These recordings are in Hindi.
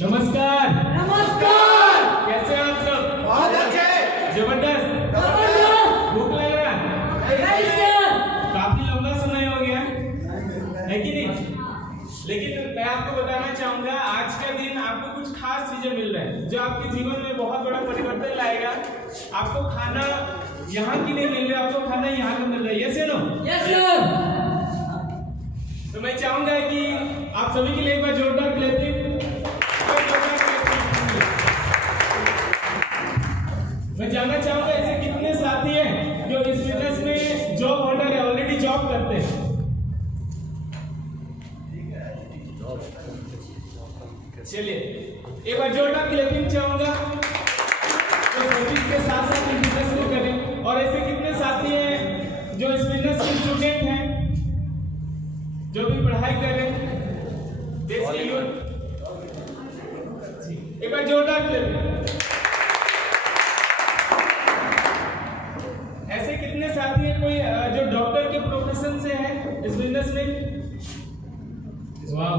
नमस्कार। नमस्कार। कैसे हैं आप सब? बहुत अच्छे। जबरदस्त। भूख लग रहा है? काफी लंबा समय हो गया है कि नहीं? लेकिन मैं आपको बताना चाहूंगा, आज का दिन आपको कुछ खास चीजें मिल रहा है जो आपके जीवन में बहुत बड़ा परिवर्तन लाएगा। आपको खाना यहाँ की नहीं मिल रहा, आपको खाना यहाँ का मिल रहा है। यस या नो? Yes sir. तो मैं चाहूंगा कि आप सभी के लिए एक बार जोरदार क्लैपिंग। मैं जानना चाहूंगा ऐसे कितने साथी हैं जो इस बिजनेस में जॉब होल्डर है, ऑलरेडी जॉब करते हैं। चलिए एक बार जोरदार क्लैपिंग चाहूंगा तो सर्विस के साथ साथ इस बिजनेस को करें। और ऐसे कितने साथी हैं जो इस बिजनेस के स्टूडेंट हैं, जो भी पढ़ाई कर रहे हैं देश के युवा। एक बार जोरदार क्लैपिंग। ऐसे कितने साथी हैं कोई जो डॉक्टर के प्रोफेशन से है इस बिजनेस में? वाह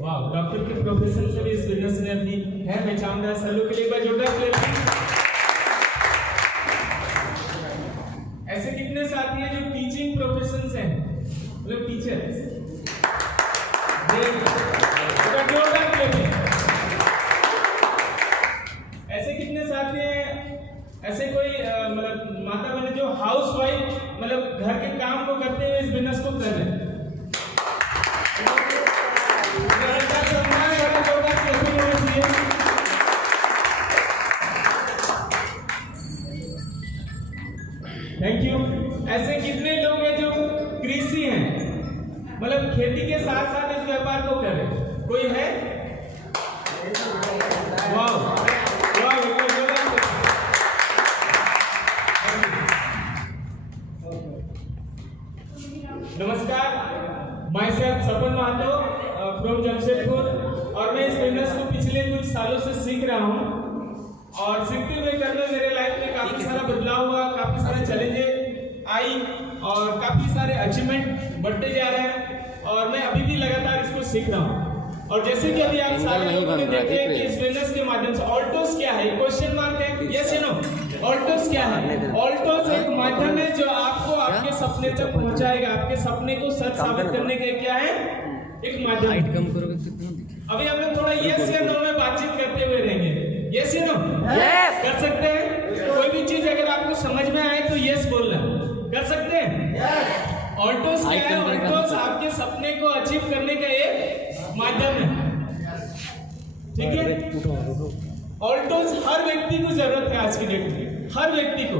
वाह, डॉक्टर के प्रोफेशन से भी इस बिजनेस में अपनी है। मैं चाहूंगा सलू के लिए एक बार जोरदार क्लैपिंग। ऐसे कितने साथी हैं जो टीचिंग प्रोफेशन से हैं, मतलब टीचर? जोरदार क्लैपिंग। ऐसे कितने साथी हैं, ऐसे कोई मतलब माता बहन जो हाउस वाइफ, मतलब घर के काम को करते हुए इस बिजनेस को कर रहे हैं? Thank you. ऐसे कितने लोग हैं जो कृषि हैं, मतलब खेती के साथ साथ इस व्यापार को कर रहे हैं? कोई है? वाह वाह, नमस्कार। Myself Sapan Mahato from Jamshedpur, और मैं इस बिजनेस को पिछले कुछ सालों से सीख रहा हूँ। और सीखते हुए करने मेरे लाइफ में काफी सारा बदलाव हुआ, काफी सारे चैलेंजेस आई और काफी सारे अचीवमेंट बढ़ते जा रहे हैं। और मैं अभी भी लगातार इसको सीख रहा हूँ। और जैसे कि अभी आप सारे लोगों ने देखे हैं कि इस बिजनेस के माध्यम से ऑल्टोस क्या है, क्वेश्चन मार्क है, यस या नो? ऑल्टोस क्या है? ऑल्टोस एक माध्यम है जो आपको आपके सपने तक पहुंचाएगा। आपके सपने को सच साबित करने के क्या है? एक माध्यम। अभी हम लोग थोड़ा यस या नो में बातचीत करते हुए रहेंगे। यस या नो? यस। कर सकते हैं? कोई भी चीज अगर आपको समझ में आए तो यस बोलना। कर सकते हैं? यस। ऑल्टोस क्या है? ऑल्टोस आपके सपने को अचीव करने का एक माध्यम है, ठीक है? ऑल्टोस हर व्यक्ति को जरूरत है आज की डेट में, हर व्यक्ति को।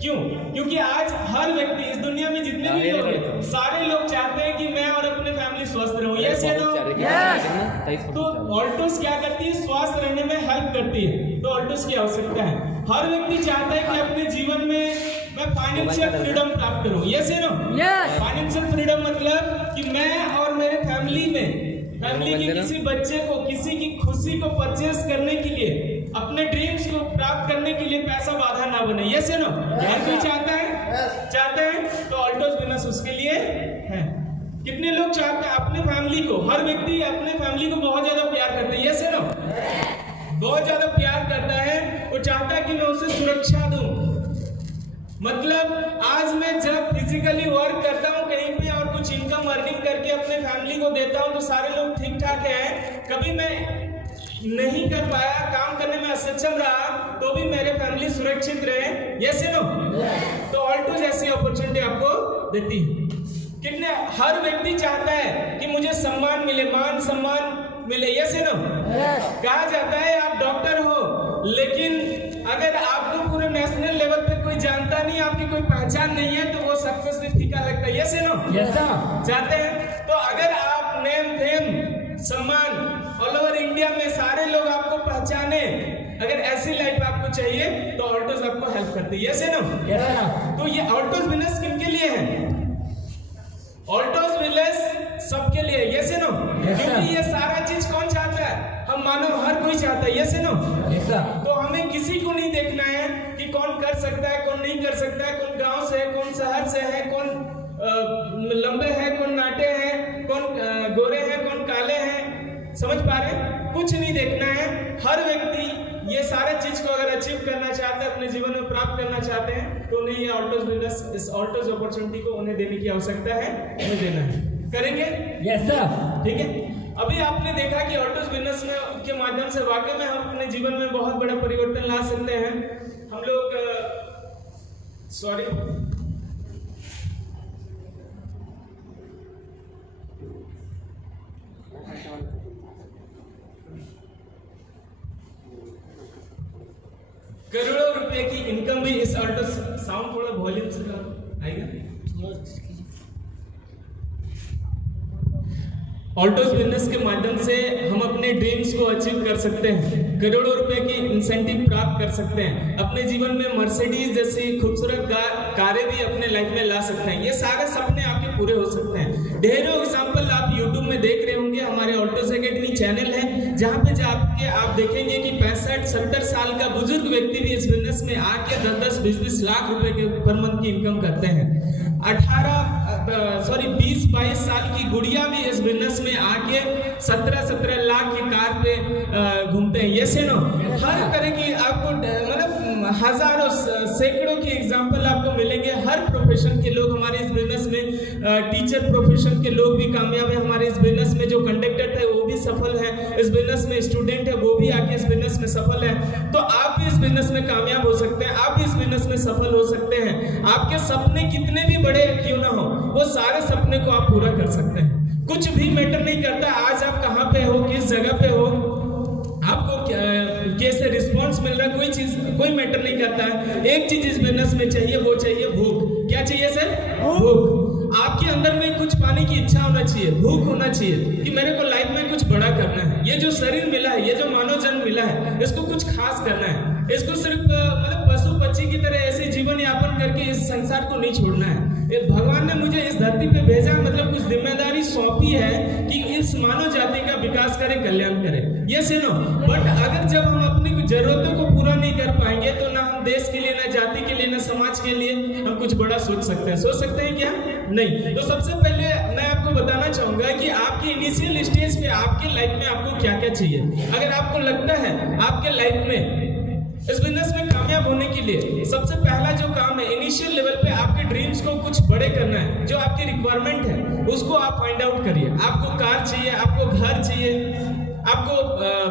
क्यों? क्योंकि आज हर व्यक्ति इस दुनिया में जितने भी लोग हैं, सारे लोग चाहते हैं कि मैं और अपने फैमिली स्वस्थ रहूं। यस या नो? यस। तो ऑल्टोस क्या करती है? स्वास्थ्य रहने में हेल्प करती है। तो ऑल्टोस की आवश्यकता है। हर व्यक्ति चाहता है कि अपने जीवन में मैं फाइनेंशियल फ्रीडम प्राप्त करूं। यस या नो? यस। फाइनेंशियल फ्रीडम मतलब कि मैं और मेरे फैमिली के किसी बच्चे को, किसी की खुशी को परचेस करने के लिए, अपने ड्रीम्स को प्राप्त करने के लिए पैसा बाधा ना बने। यस या नो? हर कोई चाहता है, चाहता है। तो ऑल्टोस बिजनेस उसके लिए है। कितने लोग चाहते हैं अपने फैमिली को? हर व्यक्ति अपने फैमिली को बहुत ज्यादा प्यार करते हैं। यस या नो? बहुत ज्यादा प्यार करता है। वो चाहता है कि मैं उसे सुरक्षा दूं। मतलब आज मैं जब फिजिकली वर्क करता हूँ कहीं पे और कुछ इनकम अर्निंग करके अपने फैमिली को देता हूँ तो सारे लोग ठीक ठाक हैं। कभी मैं नहीं कर पाया, काम करने में असक्षम रहा, तो भी मेरे फैमिली सुरक्षित रहे। यस या नो? तो ऑल्टो जैसी अपॉर्चुनिटी आपको देती है। कितने हर व्यक्ति चाहता है कि मुझे सम्मान मिले, मान सम्मान मिले। यस या नो? कहा जाता है आप डॉक्टर हो, लेकिन अगर आपको पूरे नेशनल लेवल पे कोई जानता नहीं, आपकी कोई पहचान नहीं है, तो वो सक्सेस भी फीका लगता है। यस या नो? Yes sir. चाहते हैं? तो अगर आप नेम फेम सम्मान ऑल ओवर इंडिया में सारे लोग आपको पहचाने, अगर ऐसी लाइफ आपको चाहिए तो ऑल्टोस आपको हेल्प करती है। यस या नो? Yes sir. तो ये ऑल्टोस बिजनेस किनके लिए है? ऑल्टोस बिजनेस सबके लिए। यस या नो? क्योंकि ये सारा चीज कौन चाहता है? हम मानव हर कोई चाहता है। यस या नो? Yes sir. तो हमें किसी को नहीं देखना है कि कौन कर सकता है, कौन नहीं कर सकता है, कौन गांव से है, कौन शहर से है, कौन लंबे हैं, कौन नाटे हैं, कौन गोरे हैं, कौन काले हैं। समझ पा रहे हैं? कुछ नहीं देखना है। हर व्यक्ति ये सारे चीज को अगर अचीव करना चाहते हैं, अपने जीवन में प्राप्त करना चाहते हैं, तो उन्हें ये ऑल्टोज बिजनेस, इस ऑल्टोज अपॉर्चुनिटी को उन्हें देने की आवश्यकता है, उन्हें देना है। करेंगे? Yes sir. ठीक है। अभी आपने देखा कि ऑल्टोज बिजनेस में के माध्यम से वाकई में हम अपने जीवन में बहुत बड़ा परिवर्तन ला सकते हैं। हम लोग सॉरी करोड़ों रुपए की इनकम भी इस ऑल्टोज, साउंड थोड़ा वॉल्यूम से आएगा। ऑल्टोज बिजनेस के माध्यम से हम अपने ड्रीम्स को अचीव कर सकते हैं, करोड़ों रुपए की इंसेंटिव प्राप्त कर सकते हैं, अपने जीवन में मर्सिडीज जैसी खूबसूरत कारें भी अपने लाइफ में ला सकते हैं। ये सारे सपने आपके पूरे हो सकते हैं। ढेरों एग्जांपल आप यूट्यूब में देख रहे होंगे। हमारे ऑल्टोज एकेडमी चैनल है, जहाँ पे जाके आप देखेंगे कि 65-70 साल का बुजुर्ग व्यक्ति भी इस बिजनेस में आके 10-20 लाख रुपए के पर मंथ की इनकम करते हैं। 20-22 साल की गुड़िया भी इस बिजनेस में आके 17 लाख की कार पे घूमते हैं। ये से नो हर तरह की आपको मतलब हजारों सैकड़ों की एग्जांपल आपको मिलेंगे। हर प्रोफेशन के लोग हमारे इस बिजनेस में, टीचर प्रोफेशन के लोग भी कामयाब है हमारे इस बिजनेस में। जो कंडक्टर है वो भी सफल है इस बिजनेस में, स्टूडेंट है वो भी आके इस बिजनेस में सफल है। तो आप भी इस बिजनेस में कामयाब हो सकते हैं, आप भी इस बिजनेस में सफल हो सकते हैं। आपके सपने कितने भी बड़े क्यों ना हो, वो सारे सपने को आप पूरा कर सकते हैं। कुछ भी मैटर नहीं करता आज आप कहाँ पे हो, किस जगह पे हो, आपको कैसे रिस्पॉन्स मिल रहा है, कोई चीज कोई मैटर नहीं करता है। एक चीज इस बिजनेस में चाहिए, वो चाहिए भूख। क्या चाहिए सर? भूख। आपके अंदर में कुछ पाने की इच्छा होना चाहिए, भूख होना चाहिए कि मेरे को लाइफ में कुछ बड़ा करना है। ये जो शरीर मिला है, ये जो मानव जन्म मिला है, इसको कुछ खास करना है। इसको सिर्फ मतलब पशु पक्षी की तरह ऐसे जीवन यापन करके इस संसार को नहीं छोड़ना है। भगवान ने मुझे इस धरती पे भेजा, मतलब कुछ जिम्मेदारी सौंपी है कि इस मानव जाति का विकास करे, कल्याण करे। ये सुनो, बट अगर जब हम अपनी जरूरतों को पूरा नहीं कर पाएंगे तो ना हम देश के लिए, ना जाति के लिए, ना समाज के लिए हम कुछ बड़ा सोच सकते हैं। सोच सकते हैं क्या? नहीं। तो सबसे पहले मैं आपको बताना चाहूंगा कि आपकी इनिशियल स्टेज पे आपके लाइफ में आपको क्या क्या चाहिए। अगर आपको लगता है आपके लाइफ में इस बिजनेस में कामयाब होने के लिए सबसे पहला जो काम है, इनिशियल लेवल पे आपके ड्रीम्स को कुछ बड़े करना है। जो आपकी रिक्वायरमेंट है उसको आप फाइंड आउट करिए। आपको कार चाहिए, आपको घर चाहिए, आपको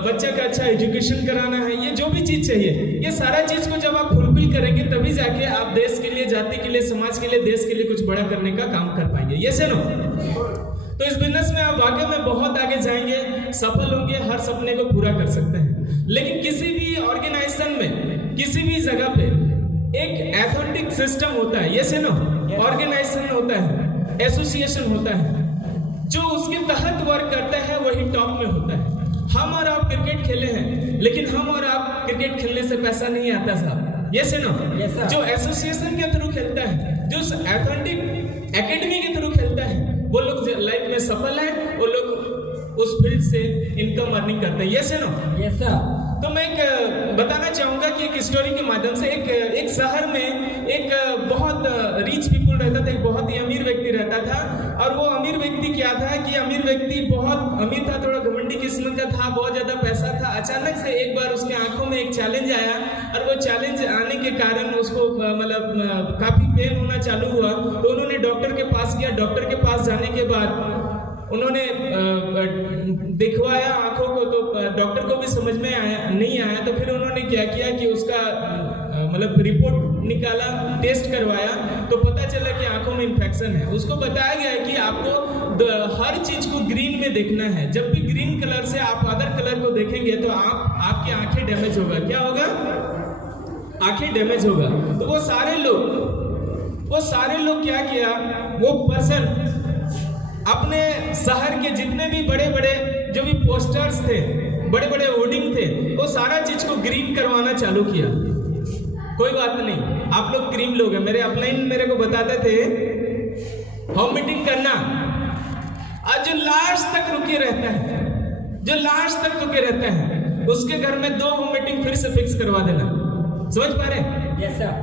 बच्चे का अच्छा एजुकेशन कराना है, ये जो भी चीज चाहिए, ये सारा चीज को जब आप फुलफिल करेंगे तभी जाके आप देश के लिए, जाति के लिए, समाज के लिए, देश के लिए कुछ बड़ा करने का काम कर पाएंगे। ये से नो। तो इस बिजनेस में आप वाकई में बहुत आगे जाएंगे, सफल होंगे, हर सपने को पूरा कर सकते हैं। लेकिन किसी भी ऑर्गेनाइजेशन में, किसी भी जगह पे एक एथेंटिक सिस्टम होता है। ये से नो, ऑर्गेनाइजेशन होता है, एसोसिएशन होता है, जो उसके तहत वर्क करता है वही टॉप में होता है। हम और आप क्रिकेट खेले हैं, लेकिन हम और आप क्रिकेट खेलने से पैसा नहीं आता साहब। ये से नो, जो एसोसिएशन के थ्रू खेलता है, जो एथेंटिक एकेडमी के थ्रू खेलता है, वो लोग लाइफ में सफल है, वो लोग उस फील्ड से इनकम अर्निंग करते हैं। यस है नो? Yes sir. तो मैं एक बताना चाहूंगा कि एक स्टोरी के माध्यम से एक शहर में एक बहुत रिच पीपल रहता था, एक बहुत ही अमीर व्यक्ति रहता था। और वो अमीर व्यक्ति क्या था कि अमीर व्यक्ति बहुत अमीर था, थोड़ा घमंडी किस्म का था, बहुत ज्यादा पैसा था। अचानक से एक बार उसके आंखों में एक चैलेंज आया, और वो चैलेंज आने के कारण उसको मतलब काफी पेन होना चालू हुआ। तो उन्होंने डॉक्टर के पास गया। डॉक्टर के पास जाने के बाद उन्होंने दिखवाया आंखों को, तो डॉक्टर को भी समझ में नहीं आया। तो फिर उन्होंने क्या किया कि उसका मतलब रिपोर्ट निकाला, टेस्ट करवाया, तो पता चला कि आंखों में इन्फेक्शन है। उसको बताया गया है कि आपको हर चीज को ग्रीन में देखना है। जब भी ग्रीन कलर से आप अदर कलर को देखेंगे तो आपकी आंखें डैमेज होगा। क्या होगा? आंखें डैमेज होगा। तो वो सारे लोग क्या किया, वो पर्सन अपने शहर के जितने भी बड़े बड़े जो भी पोस्टर्स थे, बड़े बड़े होर्डिंग थे, वो सारा चीज को ग्रीन करवाना चालू किया। कोई बात नहीं, आप लोग क्रीम लोग हैं। मेरे अपलाइन मेरे को बताते थे होम मीटिंग करना, आज जो लास्ट तक रुके रहता है, जो लास्ट तक रुके रहता है, उसके घर में 2 होम मीटिंग फिर से फिक्स करवा देना। समझ पा रहे? Yes sir.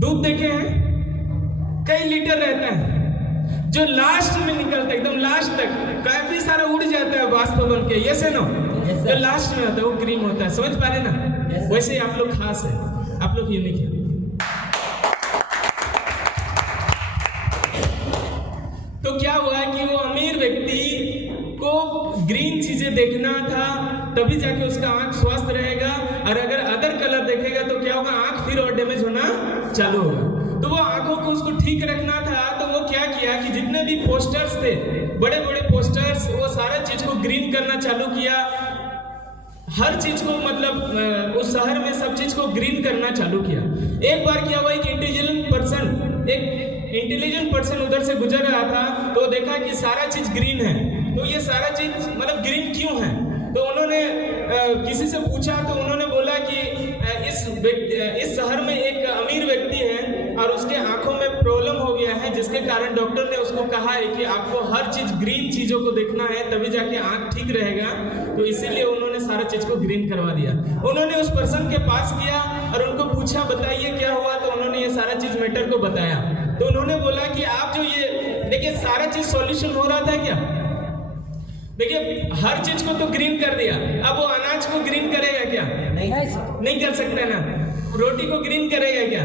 दूध देखे हैं, कई लीटर रहता है, जो लास्ट में निकलता है, एकदम लास्ट तक काफी सारा उड़ जाता है वास्तव बन के, यस है नो, जो लास्ट में होता है वो क्रीम होता है, समझ पा रहे ना? वैसे ही आप लोग खास है, आप लोग यूनिक है। तो क्या हुआ कि वो अमीर व्यक्ति को ग्रीन चीजें देखना था, तभी जाके उसका आंख स्वस्थ रहेगा, और अगर अदर कलर देखेगा तो क्या होगा, आंख फिर और डैमेज होना चालू होगा। तो वो आंखों को उसको ठीक रखना था, तो वो क्या किया कि जितने भी पोस्टर्स थे, बड़े बड़े पोस्टर्स, वो सारा चीज को ग्रीन करना चालू किया। हर चीज को मतलब उस शहर में सब चीज को ग्रीन करना चालू किया। एक बार क्या हुआ, एक इंटेलिजेंट पर्सन उधर से गुजर रहा था, तो देखा कि सारा चीज ग्रीन है, तो ये सारा चीज मतलब ग्रीन क्यों है? तो उन्होंने किसी से पूछा, तो उन्होंने बोला कि इस शहर में एक अमीर व्यक्ति है और उसके आंखों में प्रॉब्लम हो गया है, जिसके कारण डॉक्टर ने उसको कहा है कि आपको हर चीज ग्रीन चीजों को देखना है, तभी जाके आंख ठीक रहेगा। तो इसीलिए उन्होंने सारा चीज को ग्रीन करवा दिया। उन्होंने उस पर्सन के पास गया और उनको पूछा, बताइए क्या हुआ? तो उन्होंने ये सारा चीज मैटर को बताया। तो उन्होंने बोला कि आप जो ये देखिए सारा चीज सॉल्यूशन हो रहा था क्या? देखिए हर चीज को तो ग्रीन कर दिया, अब वो अनाज को ग्रीन करेगा क्या? नहीं कर सकता ना। रोटी को ग्रीन करेगा क्या?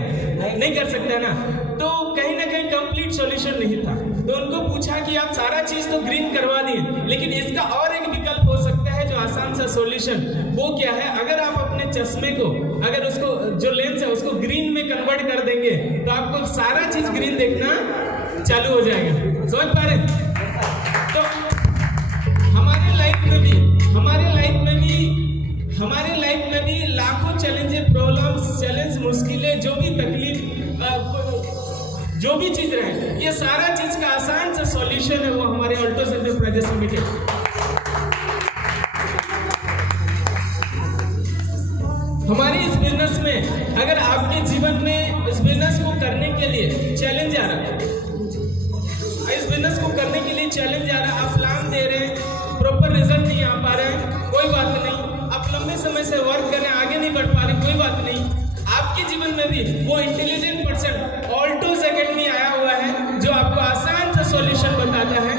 नहीं कर सकता ना। तो कहीं ना कहीं कंप्लीट सॉल्यूशन नहीं था। तो उनको पूछा कि आप सारा चीज तो ग्रीन करवा दिए, लेकिन इसका और एक विकल्प हो सकता है जो आसान सा सॉल्यूशन, वो क्या है? अगर आप अपने चश्मे को, अगर उसको जो लेंस है उसको ग्रीन में कन्वर्ट कर देंगे, तो आपको सारा चीज ग्रीन देखना चालू हो जाएगा। समझ पा रहे? तो हमारे लाइफ में भी लाखों चैलेंजेस, प्रॉब्लम्स, चैलेंज, मुश्किलें, जो भी तकलीफ, जो भी चीज रहे, ये सारा चीज का आसान सा सॉल्यूशन है, वो हमारे ऑल्टोस एंटरप्राइजेस लिमिटेड। हमारे इस बिजनेस में, अगर आपके जीवन में इस बिजनेस को करने के लिए चैलेंज आ रहा है, इस बिजनेस को करने के लिए चैलेंज आ रहा है, आप प्लान दे रहे हैं, प्रॉपर रिजल्ट नहीं आ पा रहे हैं, कोई बात नहीं। आप लंबे समय से वर्क कर रहे हैं, आगे नहीं बढ़ पा रहे, कोई बात नहीं। आपके जीवन में भी वो इंटेलिजेंट पर्सन ऑल्टोस एकेडमी आया हुआ है, जो आपको आसान सा सॉल्यूशन बताता है।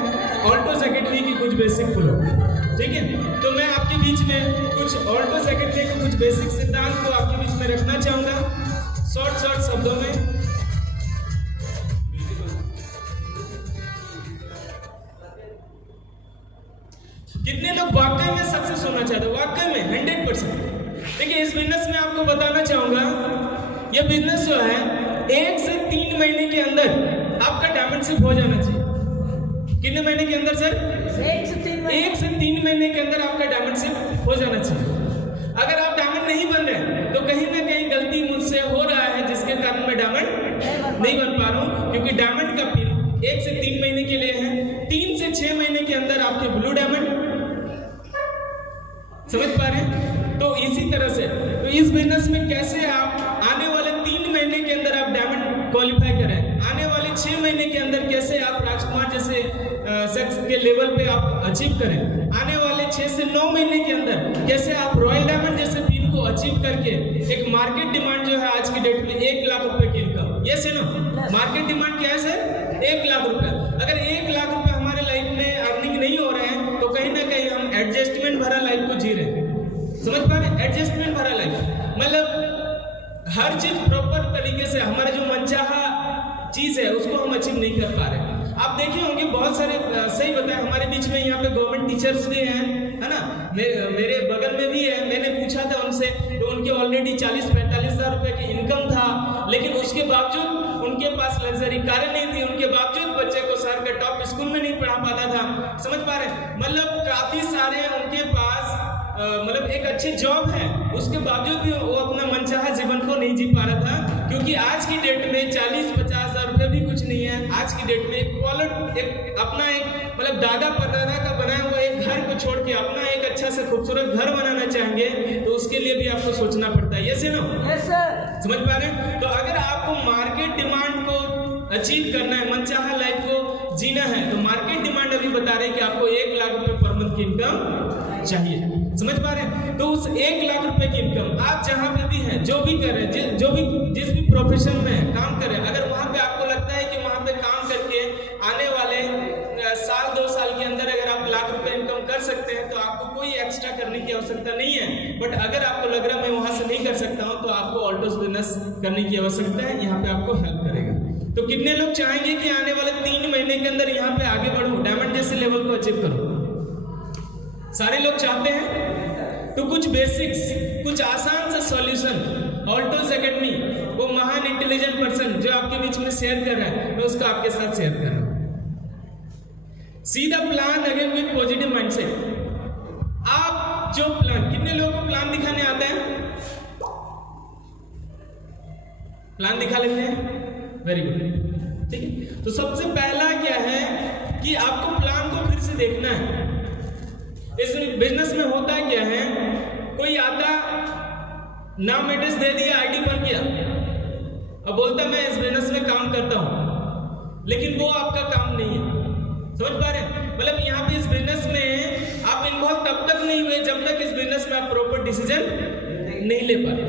ऑल्टोस एकेडमी की कुछ बेसिक फ्लो, ठीक है? तो मैं आपके बीच में कुछ ऑल्टोस एकेडमी के कुछ बेसिक सिद्धांत को आपके बीच में रखना चाहूंगा, शॉर्ट शब्दों में। कितने लोग वाकई में सक्सेस होना चाहते हैं? वाकई में 100%। देखिए इस बिजनेस में आपको बताना चाहूंगा, ये बिजनेस जो है 1 से 3 महीने के अंदर आपका डायमंडशिप हो जाना चाहिए। कितने महीने के अंदर सर? 1 से 3 महीने के अंदर आपका डायमंडशिप हो जाना चाहिए। अगर आप डायमंड नहीं बन रहे तो कहीं ना कहीं गलती मुझसे हो रहा है, जिसके कारण मैं डायमंड नहीं बन पा रहा हूँ, क्योंकि डायमंड का पीरियड 1 से 3 महीने के लिए है। 3 से 6 महीने के अंदर आपके ब्लू डायमंड, समझ पा रहे हैं? तो इसी तरह से तो इस बिजनेस में कैसे आप आने वाले 3 महीने के अंदर आप डायमंड क्वालिफाई करें, आने वाले 6 महीने के अंदर कैसे आप राजकुमार जैसे शख्स के लेवल पे आप अचीव करें, आने वाले 6 से 9 महीने के अंदर कैसे आप रॉयल डायमंड जैसे पिन को अचीव करके एक मार्केट डिमांड जो है आज की डेट में 1 लाख रुपए की इनकम, ये से ना मार्केट डिमांड क्या है सर? 1 लाख रुपए। अगर 1 लाख रुपए हमारे लाइफ में अर्निंग नहीं हो रहे हैं, तो कहीं ना कहीं हम एडजस्टमेंट भरा लाइफ को जी रहे हैं। समझ पा रहे? एडजस्टमेंट भरा लाइफ मतलब हर चीज प्रॉपर तरीके से, हमारा जो मनचाहा चीज है उसको हम अचीव नहीं कर पा रहे। आप देखे होंगे बहुत सारे, सही बताएं, हमारे बीच में यहाँ पे गवर्नमेंट टीचर्स भी हैं, है ना? मेरे बगल में भी है। मैंने पूछा था उनसे, तो उनके ऑलरेडी 40-45 हज़ार रुपए की इनकम था, लेकिन उसके बावजूद उनके पास लग्जरी कारें नहीं थी, उनके बावजूद बच्चे को शहर के टॉप स्कूल में नहीं पढ़ा पाता था। समझ पा रहे? मतलब काफी सारे उनके पास मतलब एक अच्छी जॉब है, उसके बावजूद भी वो अपना मनचाहा जीवन को नहीं जी पा रहा था, क्योंकि आज की डेट में 40-50 हज़ार रुपये भी कुछ नहीं है। आज की डेट में एक अपना एक मतलब दादा परदादा का बनाया हुआ एक घर को छोड़ के अपना एक अच्छा से खूबसूरत घर बनाना चाहेंगे, तो उसके लिए भी आपको सोचना पड़ता है। Yes no? Yes sir. समझ पा रहे हैं? तो अगर आपको मार्केट डिमांड को अचीव करना है, मनचाहा लाइफ को जीना है, तो मार्केट डिमांड अभी बता रहे हैं कि आपको 1 लाख रुपए पर मंथ की इनकम चाहिए। समझ पा रहे हैं? तो उस 1 लाख रुपए की इनकम आप जहां पे भी हैं, जो भी कर रहे हैं, जिस भी प्रोफेशन में काम कर रहे हैं, अगर वहां पे आपको लगता है कि वहां पे काम करके आने वाले साल 2 साल के अंदर अगर आप लाख रुपए इनकम कर सकते हैं तो आपको कोई एक्स्ट्रा करने की आवश्यकता नहीं है। बट अगर आपको लग रहा है मैं वहां से नहीं कर सकता हूं तो आपको ऑल्टोस बिजनेस करने की आवश्यकता है, यहाँ पे आपको हेल्प करेगा। तो कितने लोग चाहेंगे कि आने वाले 3 महीने के अंदर यहाँ पे आगे बढ़ो, डायमंड जैसे लेवल को अचीव करो? सारे लोग चाहते हैं। तो कुछ बेसिक्स, कुछ आसान सा सॉल्यूशन ऑल्टोस एकेडमी, वो महान इंटेलिजेंट पर्सन जो आपके बीच में शेयर कर रहा है, मैं उसको आपके साथ शेयर कर रहा हूं। See the plan again with positive mindset. आप जो प्लान, कितने लोगों को प्लान दिखाने आता है? प्लान दिखा लेते हैं, वेरी गुड, ठीक है। तो सबसे पहला क्या है कि आपको प्लान को फिर से देखना है। इस बिजनेस में होता क्या है, कोई आता, नाम एड्रेस दे दिया, आईडी बन गया, अब बोलता मैं इस बिजनेस में काम करता हूं, लेकिन वो आपका काम नहीं है। समझ पा रहे हैं? मतलब यहाँ पे इस बिजनेस में आप इन्वॉल्व तब तक नहीं हुए जब तक इस बिजनेस में आप प्रॉपर डिसीजन नहीं ले पाते।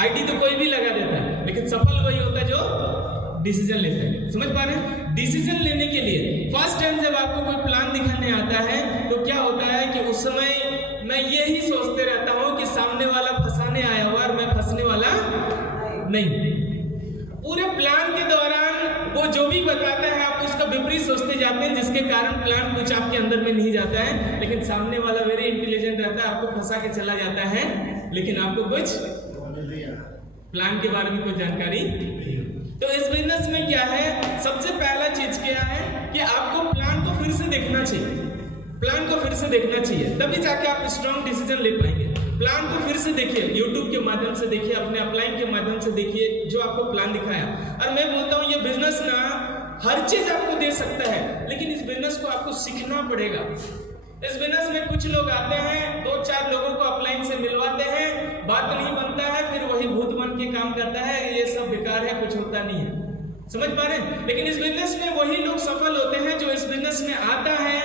आईडी तो कोई भी लगा देता है, लेकिन सफल वही होता है जो डिसीजन लेता है। समझ पा रहे हैं? डिसीजन लेने के लिए फर्स्ट टाइम जब आपको कोई प्लान दिखाने आता है तो क्या होता है कि उस समय मैं यही सोचते रहता हूं कि सामने वाला फंसाने आया हुआ और मैं फंसने वाला नहीं। पूरे प्लान के दौरान वो जो भी बताता है आप उसका विपरीत सोचते जाते हैं, जिसके कारण प्लान कुछ आपके अंदर में नहीं जाता है, लेकिन सामने वाला वेरी इंटेलिजेंट रहता है, आपको फंसा के चला जाता है, लेकिन आपको कुछ प्लान के बारे में कोई जानकारी नहीं। तो इस बिजनेस में क्या है, सबसे पहला चीज क्या है कि आपको प्लान को फिर से देखना चाहिए। प्लान को फिर से देखना चाहिए, तभी जाके आप स्ट्रॉन्ग डिसीजन ले पाएंगे। प्लान को फिर से देखिए, यूट्यूब के माध्यम से देखिए, अपने अपलाइन के माध्यम से देखिए जो आपको प्लान दिखाया। और मैं बोलता हूँ ये बिजनेस ना हर चीज आपको दे सकता है, लेकिन इस बिजनेस को आपको सीखना पड़ेगा। इस बिजनेस में कुछ लोग आते हैं, 2-4 लोगों को अपलाइन से मिलवाते हैं, बात नहीं बनता है, फिर वही भूत बन के काम करता है, ये सब बेकार है, कुछ होता नहीं है। समझ पा रहे हैं? लेकिन इस बिजनेस में वही लोग सफल होते हैं जो इस बिजनेस में आता है,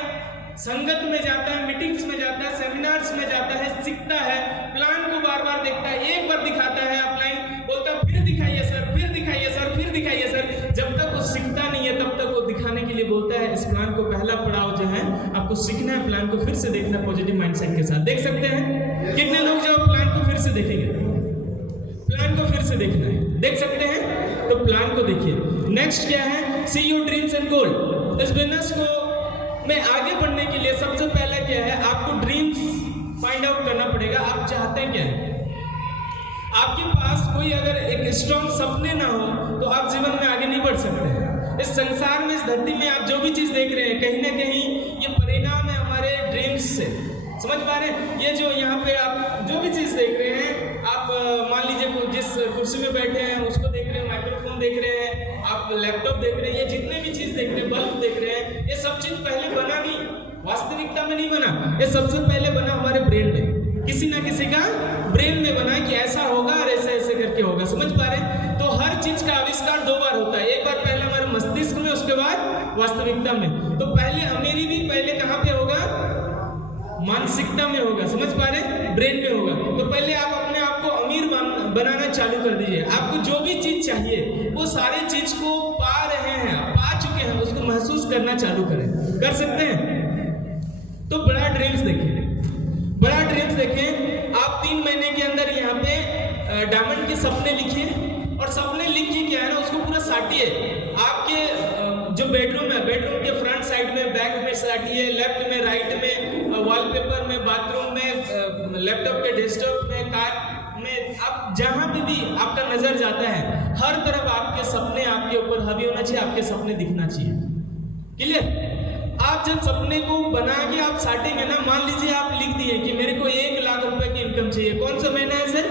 संगत में जाता है, मीटिंग्स में जाता है, सेमिनार्स में जाता है, सीखता है, प्लान को बार बार देखता है, एक बार दिखाता है अपलाइन, बोलता है फिर दिखाइए सर, फिर दिखाइए सर, फिर दिखाइए सर। जब तक वो सीखता नहीं है तब तक वो दिखाने के लिए बोलता है। इस प्लान को पहला पड़ाव जो है आपको सीखना है, प्लान को फिर से देखना पॉजिटिव माइंडसेट के साथ। देख सकते हैं कितने लोग जो प्लान को फिर से देखेंगे? प्लान को फिर से देखना है, देख सकते हैं? तो प्लान को देखिए। नेक्स्ट क्या है, सी योर ड्रीम्स एंड गोल। इस बिजनेस को में आगे बढ़ने के लिए सबसे पहला क्या है, आपको ड्रीम्स फाइंड आउट करना पड़ेगा। आप चाहते हैं क्या है? आपके पास कोई अगर एक स्ट्रॉन्ग सपने ना हो तो आप जीवन में आगे नहीं बढ़ सकते। इस संसार में, इस धरती में आप जो भी चीज देख रहे हैं, कहीं ना कहीं ये परिणाम है हमारे ड्रीम्स से। समझ पा रहे हैं? ये जो यहाँ पे आप जो भी चीज देख रहे हैं, आप मान लीजिए जिस कुर्सी में बैठे हैं उसको देख रहे हैं, माइक्रोफोन देख रहे हैं, आप लैपटॉप देख रहे हैं, ये जितने भी चीज देख रहे हैं, बल्ब देख रहे हैं, ये सब चीज पहले बना नहीं, वास्तविकता में नहीं बना। ये सबसे पहले बना हमारे ब्रेन में, किसी ना किसी का ब्रेन में बना कि ऐसा होगा और ऐसे ऐसे करके होगा। समझ पा रहे हैं? तो हर चीज का आविष्कार 2 बार होता है, एक बार पहले हमारे मस्तिष्क में, उसके बाद वास्तविकता में। तो पहले अमीरी भी पहले कहाँ पे होगा? मानसिकता में होगा। समझ पा रहे हैं? ब्रेन में होगा। तो पहले आप अपने आप को अमीर बनाना चालू कर दीजिए। आपको जो भी चीज चाहिए वो सारी चीज को पा रहे हैं, पा चुके हैं, उसको महसूस करना चालू करें। कर सकते हैं? तो बड़ा ड्रीम्स देखें, बड़ा ड्रीम्स देखें। आप 3 महीने के अंदर यहाँ पे डायमंड के सपने लिखिए, और सपने लिख के क्या है ना, उसको पूरा साटिए। आपके जो बेडरूम है, बेडरूम के फ्रंट साइड में, बैक में साटिए, लेफ्ट में, राइट में, वॉलपेपर में, बाथरूम में, लैपटॉप के डेस्कटॉप में, कार में, आप जहां पे भी आपका नजर जाता है, हर तरफ आपके सपने आपके ऊपर हावी होना चाहिए, आपके सपने दिखना चाहिए। क्लियर? आप जब सपने को बना के आप साटेंगे ना, मान लीजिए आप लिख दिए कि मेरे को 1 लाख रुपए की इनकम चाहिए। कौन सा महीना है सर?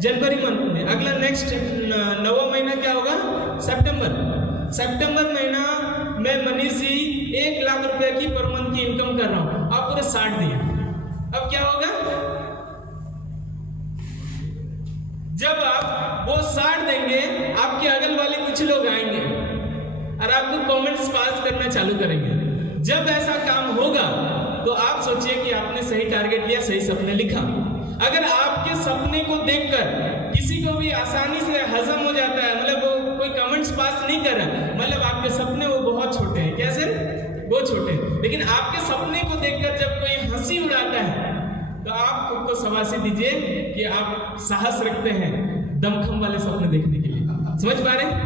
जनवरी मंथ में। अगला नेक्स्ट 9वां महीना क्या होगा? सितंबर। सितंबर महीना में मनीष जी 1 लाख रुपए की पर मंथ की इनकम कर रहा हूं। आप पूरे 60 दिए। अब क्या होगा? जब आप वो 60 देंगे, आपके अगल वाले कुछ लोग आएंगे और आपको कमेंट्स पास करना चालू करेंगे। जब ऐसा काम होगा तो आप सोचिए कि आपने सही टारगेट लिया, सही सपने लिखा। अगर आपके सपने को देखकर किसी को भी आसानी से हजम हो जाता है, मतलब वो कोई कमेंट्स पास नहीं कर रहा, मतलब आपके सपने वो बहुत छोटे हैं। क्या सर? वो छोटे हैं। लेकिन आपके सपने को देखकर जब कोई खुद को शाबाशी दीजिए कि आप साहस रखते हैं दमखम वाले सपने देखने के लिए। समझ पा रहे हैं?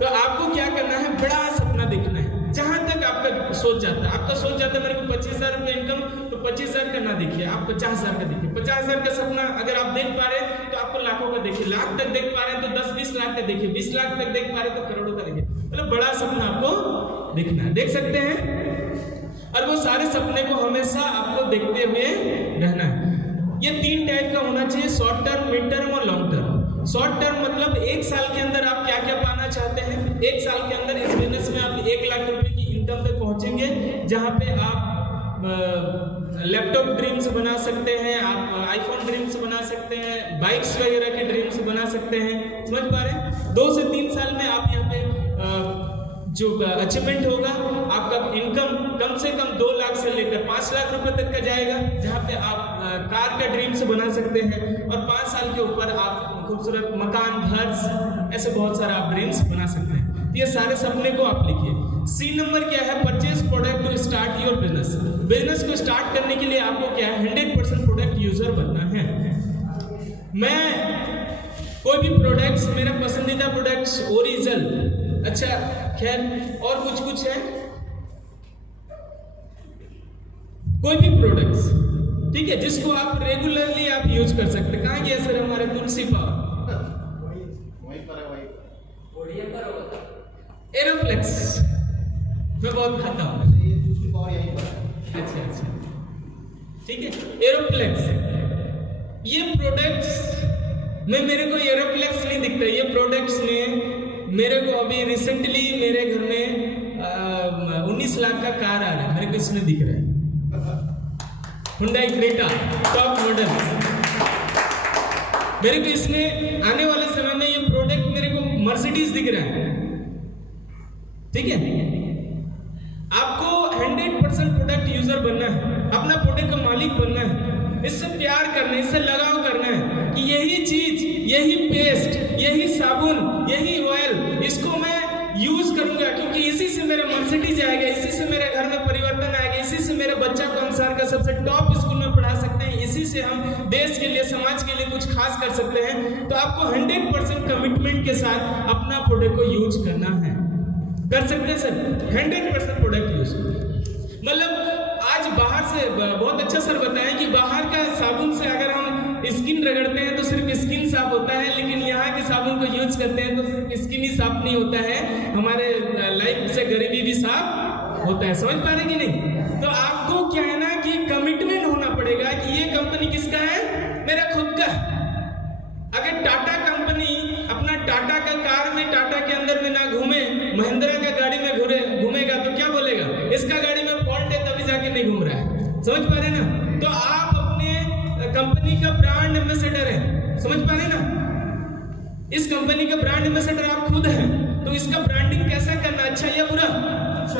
तो आपको क्या करना है, बड़ा सपना देखना है। जहां तक आपका सोच जाता है, आपका सोच जाता है मेरे को 25,000 रुपये इनकम, तो 25,000 का ना देखिए, आप 50,000 का देखिए। 50,000 का सपना अगर आप देख पा रहे हैं तो आपको लाखों का देखिए, लाख तक देख पा रहे हैं तो 10-20 लाख का देखिए, 20 लाख तक देख पा रहे हैं तो करोड़ों का देखिए। मतलब बड़ा सपना आपको देखना है, देख सकते हैं। और वो सारे सपने को हमेशा आपको देखते हुए रहना है। ये 3 टाइप का होना चाहिए, शॉर्ट टर्म, मिड टर्म और लॉन्ग टर्म। शॉर्ट टर्म मतलब 1 साल के अंदर आप क्या क्या पाना चाहते हैं। 1 साल के अंदर इस बिजनेस में आप 1 लाख रुपए की इनकम तक पहुंचेंगे, जहां पे आप लैपटॉप ड्रीम्स बना सकते हैं, आप आईफोन ड्रीम्स बना सकते हैं, बाइक्स वगैरह के ड्रीम्स बना सकते हैं। समझ पा रहे हैं? 2 से 3 साल में आप यहाँ पे जो अचीवमेंट होगा, आपका इनकम कम से कम 2 लाख से लेकर 5 लाख रुपए तक का जाएगा, जहां पे आप कार का ड्रीम्स बना सकते हैं। और 5 साल के ऊपर आप खूबसूरत मकान, घर, ऐसे बहुत सारे आप ड्रीम्स बना सकते हैं। ये सारे सपने को आप लिखिए। सी नंबर क्या है, purchase product to start your business. Business को स्टार्ट करने के लिए आपको क्या है, 100% प्रोडक्ट यूजर बनना है। मैं कोई भी प्रोडक्ट्स, मेरा पसंदीदा प्रोडक्ट्स ओरिजिनल, अच्छा खैर और कुछ है, कोई भी प्रोडक्ट्स, ठीक है, जिसको आप रेगुलरली आप यूज कर सकते हैं। कहाँ गया सर हमारे तुलसी पाव? एरोफ्लेक्स मैं बहुत खाता हूँ। अच्छा, ठीक है, एरोफ्लेक्स। ये प्रोडक्ट्स में मेरे को एरोफ्लेक्स नहीं दिखता। ये प्रोडक्ट्स में मेरे को अभी रिसेंटली मेरे घर में 19 लाख का कार आ रहा है, मेरे को इसमें दिख रहा है Hyundai Creta टॉप मॉडल। मेरे को इसमें आने वाले समय में ये प्रोडक्ट मेरे को मर्सिडीज दिख रहा है। ठीक है, आपको 100% प्रोडक्ट यूजर बनना है, अपना प्रोडक्ट का मालिक बनना है, इससे प्यार करना है, इससे लगाव करना है कि यही चीज, यही पेस्ट, यही साबुन, यही ऑयल, इसको मैं यूज करूंगा क्योंकि इसी से मेरा मर्सिडीज आएगा, इसी से मेरे घर में परिवर्तन आएगा, इसी से मेरे बच्चा को अंसार का सबसे टॉप स्कूल में पढ़ा सकते हैं, इसी से हम देश के लिए, समाज के लिए कुछ खास कर सकते हैं। तो आपको 100% कमिटमेंट के साथ अपना प्रोडक्ट को यूज करना है। कर सकते हैं सर 100% प्रोडक्ट यूज। मतलब आज बाहर से बहुत अच्छा सर बताएं कि बाहर का साबुन से अगर हम स्किन रगड़ते हैं तो सिर्फ स्किन साफ होता है, लेकिन यहाँ के साबुन को यूज करते हैं तो सिर्फ स्किन ही साफ नहीं होता है, हमारे लाइफ से गरीबी भी साफ होता है। समझ पा रहे कि नहीं? तो आपको क्या है ना कि कमिटमेंट होना पड़ेगा कि ये कंपनी किसका है, मेरा खुद का। अगर टाटा कंपनी अपना टाटा का कार में, टाटा के अंदर में ना घूमे, महिंद्रा का गाड़ी में घूमेगा तो क्या बोलेगा, इसका गाड़ी में फॉल्ट है तभी जाके नहीं घूम रहा है। समझ पा रहे ना? तो आप अपने कंपनी का ब्रांड एम्बेसडर है। समझ पा रहे ना? इस कंपनी का ब्रांड एम्बेसडर आप खुद हैं, तो इसका ब्रांडिंग कैसा करना, अच्छा या बुरा?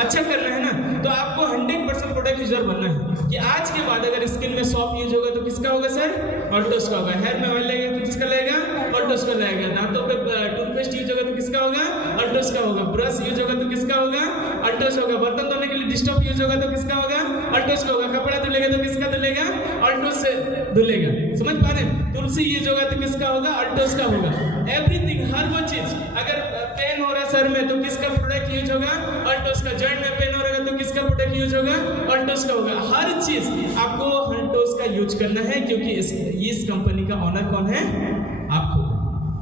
अच्छा करना है ना। तो आपको 100% प्रोडक्ट यूजर बनना है कि आज के बाद अगर स्किन में सॉफ्ट यूज होगा तो किसका होगा सर, ऑल्टोस का होगा। हेयर में ऑयल लगेगा तो किसका लगेगा, ऑल्टोस का लगेगा। दांतों पे टूथपेस्ट यूज होगा तो किसका होगा, ऑल्टोस का होगा। ब्रश यूज होगा तो किसका होगा, ऑल्टोस होगा। बर्तन धोने के लिए डिस्टॉप यूज होगा तो किसका होगा, ऑल्टोस का होगा। कपड़ा धुलेगा तो किसका धुलेगा, ऑल्टोस से धुलेगा। समझ पा रहे? तुलसी यूज होगा तो किसका होगा, ऑल्टोस का होगा। एवरीथिंग, हर वो चीज, अगर पेन हो रहा है सर में तो किसका प्रोडक्ट यूज होगा, ऑल्टोस का। जॉइंट में पेन हो रहा है तो किसका प्रोडक्ट यूज होगा, ऑल्टोस का होगा। हर चीज आपको ऑल्टोस का यूज करना है क्योंकि इस कंपनी का ओनर कौन है, आप खुद।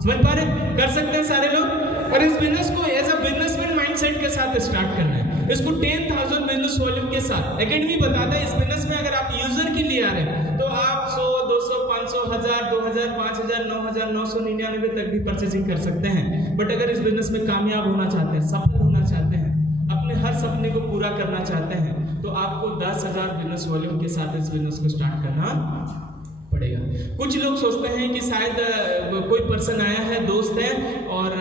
समझ पा रहे? कर सकते हैं सारे लोग। और इस बिजनेस को एज अ बिजनेसमैन माइंडसेट के साथ स्टार्ट करना है। इसको 10,000 बिजनेस वॉल्यूम के साथ एकेडमी बताता है। इस बिजनेस में अगर आप यूजर के लिए आ रहे हैं तो आप 100, 200, 500, 1000, 2000, 5000, 9,999 तक भी परचेजिंग कर सकते हैं। बट अगर इस बिजनेस में कामयाब होना चाहते हैं, सफल होना चाहते हैं, अपने हर सपने को पूरा करना चाहते हैं, तो आपको 10,000 बिजनेस वॉल्यूम के साथ इस बिजनेस को स्टार्ट करना पड़ेगा। कुछ लोग सोचते हैं कि शायद कोई पर्सन आया है, दोस्त है, और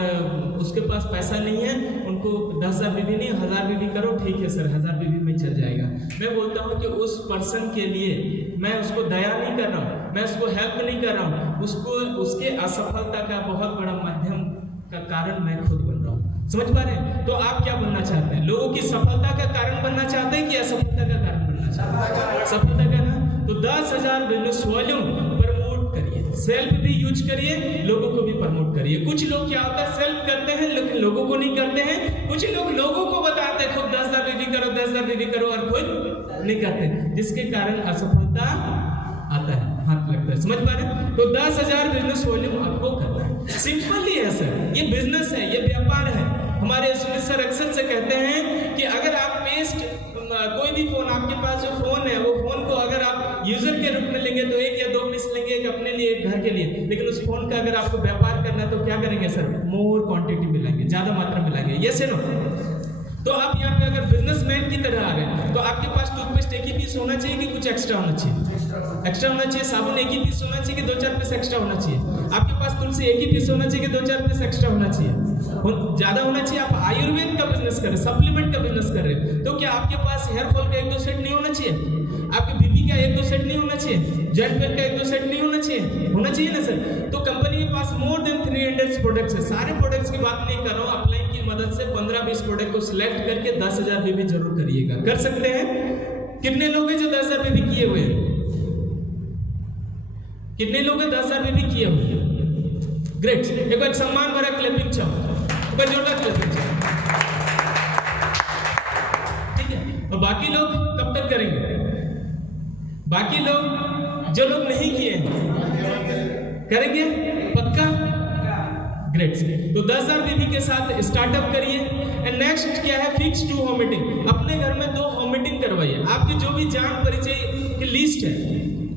उसके पास पैसा नहीं है, उनको 10,000 बीबी नहीं 1000 बीबी करो। ठीक है सर, 1000 बीबी में चल जाएगा। मैं बोलता हूँ कि उस पर्सन के लिए मैं उसको दया नहीं कर रहा हूँ, मैं उसको हेल्प नहीं कर रहा हूँ, उसको उसके असफलता का बहुत बड़ा माध्यम का कारण मैं खुद बन रहा हूँ। समझ पा रहे हैं? तो आप क्या बनना चाहते हैं? लोगों की सफलता का कारण बनना चाहते हैं कि असफलता का कारण बनना चाहते हैं? सफलता का ना। तो तो 10,000 बिजनेस वॉल्यूम प्रमोट करिए, सेल्फ भी यूज करिए, लोगों को भी प्रमोट करिए। कुछ लोग क्या होता है सेल्फ करते हैं लेकिन लोगों को नहीं करते हैं, कुछ लोग लोगों को बताते हैं खुद 10,000 बीबी करो, 10,000 बीबी करो और खुद नहीं करते, जिसके कारण असफलता आता है, हाथ लगता है। समझ पा रहे हैं? तो 10,000 बिजनेस वॉल्यूम आपको करना है। सिंपल ही है सर, ये बिजनेस है, ये व्यापार है। हमारे सुमित सर अक्सर से कहते हैं कि अगर आप पेस्ट कोई भी फोन, आपके पास जो फोन है वो फोन को अगर आप यूजर के रूप में लेंगे तो 1 या 2 पीस लेंगे, एक अपने लिए एक घर के लिए, लेकिन उस फोन का अगर आपको व्यापार करना है तो क्या करेंगे सर? मोर क्वांटिटी में लाएंगे, ज्यादा मात्रा में लाएंगे। यस या नो? तो आप यहाँ पे अगर बिजनेसमैन की तरह आ गए तो आपके पास टूथपेस्ट एक ही पीस होना चाहिए कि कुछ एक्स्ट्रा होना चाहिए? एक्स्ट्रा होना चाहिए। साबुन एक ही पीस होना चाहिए कि 2-4 पीस एक्स्ट्रा होना चाहिए? आपके पास तुलसी एक ही पीस होना चाहिए कि 2-4 पीस एक्स्ट्रा होना चाहिए? ज्यादा होना चाहिए। आप आयुर्वेद का बिजनेस कर रहे हैं, सप्लीमेंट का बिजनेस कर रहे हैं, तो क्या आपके पास हेयर फॉल का 1-2 सेट नहीं होना चाहिए? आपके बीपी का 1-2 सेट नहीं होना चाहिए? जॉइंट पेन का 1-2 सेट नहीं होना चाहिए? होना चाहिए ना सर? तो कंपनी के पास मोर देन 300 प्रोडक्ट्स है। सारे प्रोडक्ट्स की बात नहीं कर रहा हूँ, अपलाइन की मदद से 15-20 प्रोडक्ट को सिलेक्ट करके 10,000 बीबी जरूर करिएगा। कर सकते हैं? कितने लोग हैं जो 10,000 बीबी किए हुए हैं? कितने लोग हैं 10,000 बीबी किए हुए हैं? ग्रेट, एक बार सम्मान भरा क्लैपिंग चाहो, एक बार जोरदार क्लैपिंग चाहो। ठीक है, और बाकी लोग कब तक करेंगे? बाकी लोग जो लोग नहीं किए करेंगे पक्का? ग्रेट। तो 10,000 बीबी के साथ स्टार्टअप करिए। एंड नेक्स्ट क्या है? Fix 2 home meeting. अपने घर में 2 होम मीटिंग करवाइए। आपकी जो भी जान परिचय की लिस्ट है,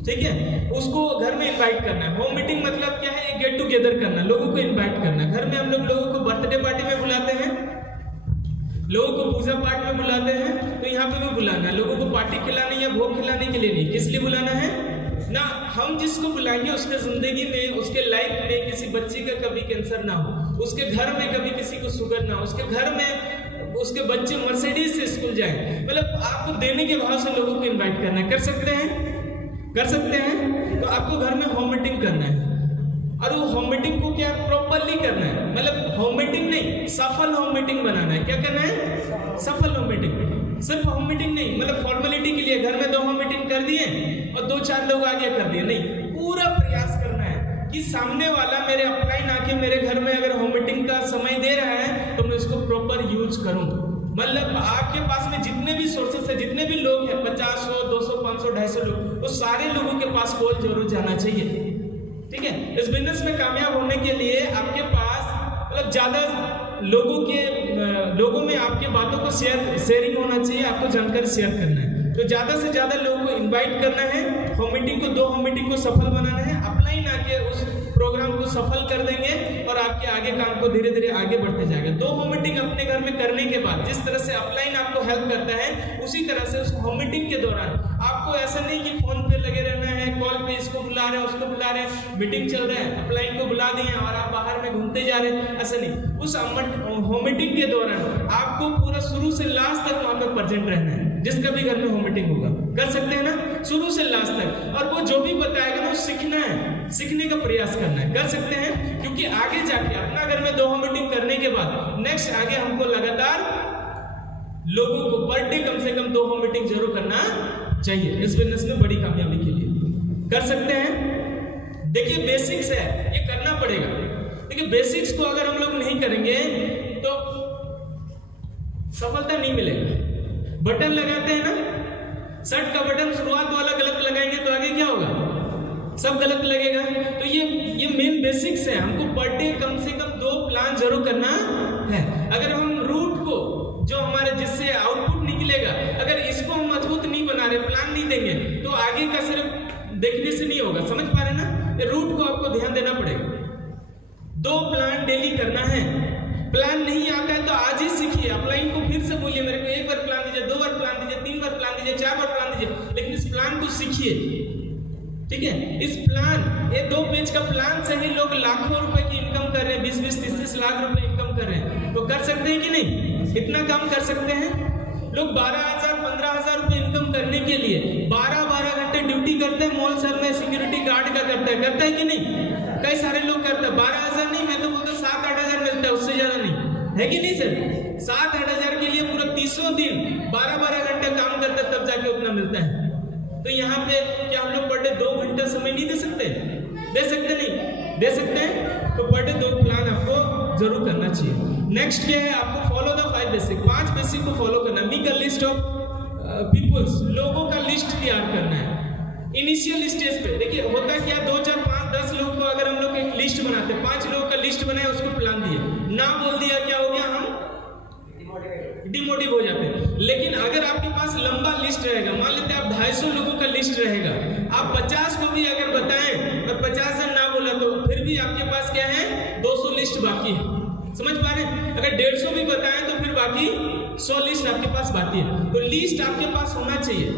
ठीक है, उसको घर में इनवाइट करना है। होम मीटिंग मतलब क्या है? एक गेट टुगेदर करना, लोगों को इनवाइट करना है। घर में हम लोगों को बर्थडे पार्टी में बुलाते हैं, लोगों को पूजा पाठ में बुलाते हैं, तो यहाँ पे भी बुलाना है। लोगों को पार्टी खिलाने या भोग खिलाने के लिए नहीं, किस लिए बुलाना है ना? हम जिसको बुलाएंगे उसके जिंदगी में, उसके लाइफ में किसी बच्चे का कभी कैंसर ना हो, उसके घर में कभी किसी को शुगर ना हो, उसके घर में उसके बच्चे मर्सिडीज से स्कूल जाए। मतलब आपको देने के भाव से लोगों को इन्वाइट करना है। कर सकते हैं? कर सकते हैं? तो आपको घर में होम मीटिंग करना है, और वो होम मीटिंग को क्या प्रॉपरली करना है, मतलब होम मीटिंग नहीं, सफल होम मीटिंग बनाना है। क्या करना है? सफल होम मीटिंग। सिर्फ होम मीटिंग नहीं, मतलब फॉर्मेलिटी के लिए घर में 2 होम मीटिंग कर दिए और 2-4 लोग आगे कर दिए, नहीं, पूरा प्रयास करना है कि सामने वाला मेरे अपलाइन आके मेरे घर में अगर होम मीटिंग का समय दे रहा है तो मैं उसको प्रॉपर यूज करूं। मतलब आपके पास में जितने भी सोर्सेस है, जितने भी लोग हैं, 50, 100, 200, 500, 250 लोग, वो सारे लोगों के पास कॉल जरूर जाना चाहिए। ठीक है, इस बिजनेस में कामयाब होने के लिए आपके पास मतलब ज्यादा लोगों में आपकी बातों को शेयरिंग होना चाहिए, आपको जानकारी शेयर करना है। तो ज्यादा से ज्यादा लोगों को इनवाइट करना है। होम मीटिंग को 2 होम मीटिंग को सफल बनाना है। अपलाइन आके उस प्रोग्राम को सफल कर देंगे और आपके आगे काम को धीरे धीरे आगे बढ़ते जाएगा। 2 होम मीटिंग अपने घर में करने के बाद जिस तरह से अपलाइन आपको हेल्प करता है, उसी तरह से उस होम मीटिंग के दौरान आपको ऐसा नहीं कि फोन पे लगे रहना है, कॉल पे इसको बुला रहे हैं, उसको बुला रहे हैं, मीटिंग चल रहा है, अपलाइन को बुला दिए और आप बाहर में घूमते जा रहे हैं, ऐसा नहीं। उस होम मीटिंग के दौरान आपको पूरा शुरू से लास्ट तक वहां पर प्रेजेंट रहना है, जिसका भी घर में होम मीटिंग होगा। कर सकते हैं ना? शुरू से लास्ट तक, और वो जो भी बताएगा ना, वो सीखना है, सीखने का प्रयास करना है। कर सकते हैं? क्योंकि आगे जाके अपना घर में 2 होम मीटिंग करने के बाद नेक्स्ट आगे हमको लगातार लोगों को पर डे कम से कम 2 होम मीटिंग जरूर करना चाहिए इस बिजनेस में बड़ी कामयाबी के लिए। कर सकते हैं? देखिए बेसिक्स है, ये करना पड़ेगा। देखिए बेसिक्स को अगर हम लोग नहीं करेंगे तो सफलता नहीं मिलेगा। बटन लगाते हैं ना, शर्ट का बटन शुरुआत वाला गलत लगाएंगे तो आगे क्या होगा? सब गलत लगेगा। तो ये मेन बेसिक्स है। हमको पर डे कम से कम 2 प्लान जरूर करना है। अगर हम रूट को जो हमारे जिससे आउटपुट निकलेगा, अगर इसको हम मजबूत नहीं बना रहे, प्लान नहीं देंगे, तो आगे का सिर्फ देखने से नहीं होगा। समझ पा रहे ना? रूट को आपको ध्यान देना पड़ेगा। 2 प्लान डेली करना है। प्लान नहीं आता है तो आज ही सीखिए। अपलाइन को फिर से बोलिए, मेरे को 1 बार प्लान दीजिए, 2 बार प्लान दीजिए, 3 बार प्लान दीजिए, 4 बार प्लान दीजिए, लेकिन इस प्लान को सीखिए। ठीक है, इस प्लान, ये 2 पेज का प्लान से ही लोग लाखों रुपए की इनकम कर रहे हैं, 20-20, 30-30 लाख रुपए इनकम कर रहे हैं। तो कर सकते हैं कि नहीं? इतना काम कर सकते हैं लोग। 12,000, 15,000 रुपए इनकम करने के लिए 12-12 घंटे ड्यूटी करते हैं। मॉल सर में सिक्योरिटी गार्ड का करता है कि नहीं? कई सारे लोग करते हैं। 12,000 नहीं, मैं तो बोलता 7-8 हजार मिलता है, उससे ज्यादा नहीं, है कि नहीं सर? 7-8 हजार के लिए पूरा 30 दिन 12-12 घंटे काम करते तब जाके उतना मिलता है। तो यहाँ पे क्या हम लोग पर डे 2 घंटा समय नहीं दे सकते? दे सकते नहीं? दे सकते हैं? तो पर डे 2 प्लान आपको जरूर करना चाहिए। नेक्स्ट क्या है, आपको फॉलो द 5 बेसिक, 5 बेसिक को फॉलो करना। Make a list of peoples, लोगों का लिस्ट तैयार करना है इनिशियल स्टेज पे। देखिए होता क्या, 2 4 5 10 लोग को अगर हम लोग एक लिस्ट बनाते हैं, 5 लोगों का लिस्ट बनाए, उसको प्लान दिए, ना बोल दिया, क्या हो गया, हम डिमोटिव हो जाते हैं। लेकिन अगर आपके पास लंबा लिस्ट रहेगा, मान लेते हैं आप 250 लोगों का लिस्ट रहेगा, आप 50 को भी अगर बताएं और 50 जन ना बोला तो फिर भी आपके पास क्या है, 200 लिस्ट बाकी है। समझ पा रहे हैं? अगर 150 भी बताएं तो फिर बाकी 100 लिस्ट आपके पास बाकी है। तो लिस्ट आपके पास होना चाहिए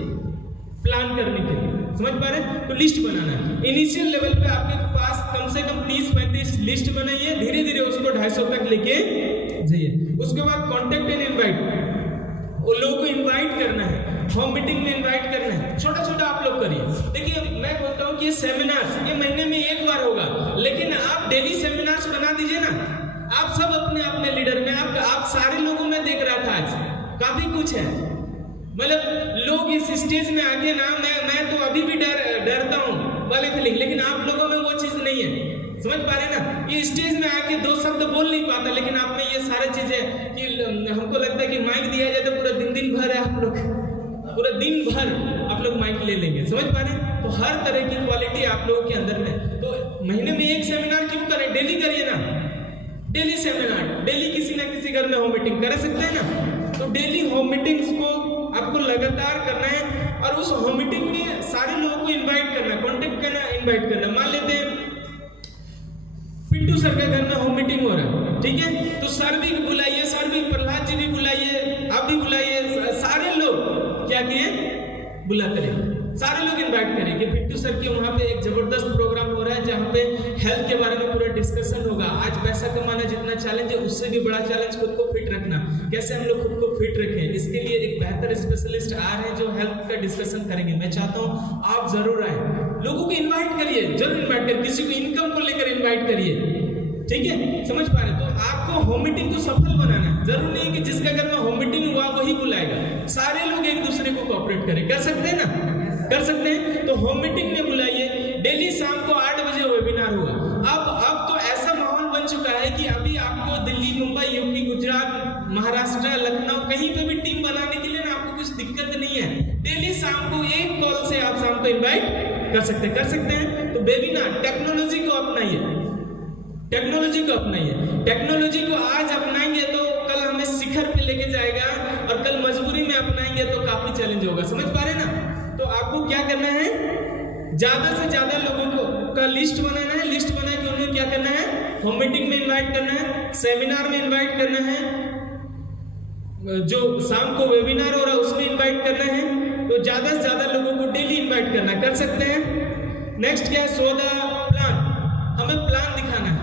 प्लान करने के लिए। समझ पा रहे हैं? तो लिस्ट बनाना है। इनिशियल लेवल पे आपके पास कम से कम 30-35 लिस्ट बनाइए, धीरे धीरे उसको 250 तक लेके जाइए। उसके बाद कॉन्टेक्ट एंड इनवाइट, वो लोगों को इनवाइट करना है, होम मीटिंग में इनवाइट करना है। छोटा छोटा आप लोग करिए। देखिए मैं बोलता हूँ कि ये सेमिनार्स ये महीने में 1 बार होगा, लेकिन आप डेली सेमिनार्स बना दीजिए ना। आप सब अपने अपने लीडर में, आप सारे लोगों में देख रहा था आज काफी कुछ है, मतलब लोग इस स्टेज में आगे ना, मैं तो अभी भी डरता हूँ वाले फीलिंग, लेकिन आप लोगों में वो चीज नहीं है। समझ पा रहे हैं ना? ये स्टेज में आके 2 शब्द बोल नहीं पाता, लेकिन आप में ये सारी चीजें कि हमको लगता है कि माइक दिया जाए तो पूरा दिन भर है, आप लोग पूरा दिन भर आप लोग माइक ले लेंगे। समझ पा रहे हैं? तो हर तरह की क्वालिटी आप लोगों के अंदर में। तो महीने में 1 सेमिनार क्यों करें, डेली करिए ना, डेली सेमिनार, डेली किसी ना किसी घर में होम मीटिंग कर सकते हैं ना। तो डेली होम मीटिंग्स को आपको लगातार करना है, और उस होम मीटिंग में सारे लोगों को इनवाइट करना, कांटेक्ट करना, इनवाइट करना। मान लेते हैं पिंटू सर के घर में होम मीटिंग हो रहा है, ठीक है, तो सर भी बुलाइए, सर भी, प्रहलाद जी भी बुलाइए, आप भी बुलाइए, सारे लोग क्या किए, बुलाते रहिए, सारे लोग इनवाइट करेंगे। पिंटू सर के वहाँ पे एक जबरदस्त प्रोग्राम हो रहा है जहाँ पे हेल्थ के बारे में पूरा डिस्कशन होगा। आज पैसा कमाना जितना चैलेंज है, उससे भी बड़ा चैलेंज खुद को फिट रखना, कैसे हम लोग खुद को फिट रखें, इसके लिए एक बेहतर स्पेशलिस्ट आ रहे हैं जो हेल्थ का डिस्कशन करेंगे। मैं चाहता हूँ आप जरूर आए, लोगों को इन्वाइट करिए, जरूर इन्वाइट करिए, किसी को इनकम को लेकर इन्वाइट करिए, ठीक है। समझ पा रहे? तो आपको होम मीटिंग को सफल बनाना है। जरूर नहीं कि जिसका घर में होम मीटिंग हुआ वही बुलाएगा, सारे लोग एक दूसरे को कोऑपरेट करें। कर सकते हैं ना? कर सकते हैं। तो होम मीटिंग में बुलाइए, डेली शाम को 8 बजे वेबिनार होगा। अब तो ऐसा माहौल बन चुका है कि अभी आपको दिल्ली, मुंबई, यूपी, गुजरात, महाराष्ट्र, लखनऊ कहीं पे भी टीम बनाने के लिए ना आपको कुछ दिक्कत नहीं है। डेली शाम को 1 कॉल से आप शाम को इन्वाइट कर सकते हैं। तो वेबिनार, टेक्नोलॉजी को अपनाइए, टेक्नोलॉजी को अपनाइए। टेक्नोलॉजी को आज अपनाएंगे तो कल हमें शिखर पे लेके जाएगा, और कल मजबूरी में अपनाएंगे तो काफी चैलेंज होगा। समझ पा रहे ना? तो आपको क्या करना है, ज्यादा से ज्यादा लोगों को का लिस्ट बनाना है। लिस्ट बना के उन्हें क्या करना है, होम मीटिंग में इनवाइट करना है, सेमिनार में इनवाइट करना है, जो शाम को वेबिनार हो रहा है उसमें इनवाइट करना है। तो ज्यादा से ज्यादा लोगों को डेली इनवाइट करना, कर सकते हैं। नेक्स्ट क्या है, सो द प्लान, हमें प्लान दिखाना है।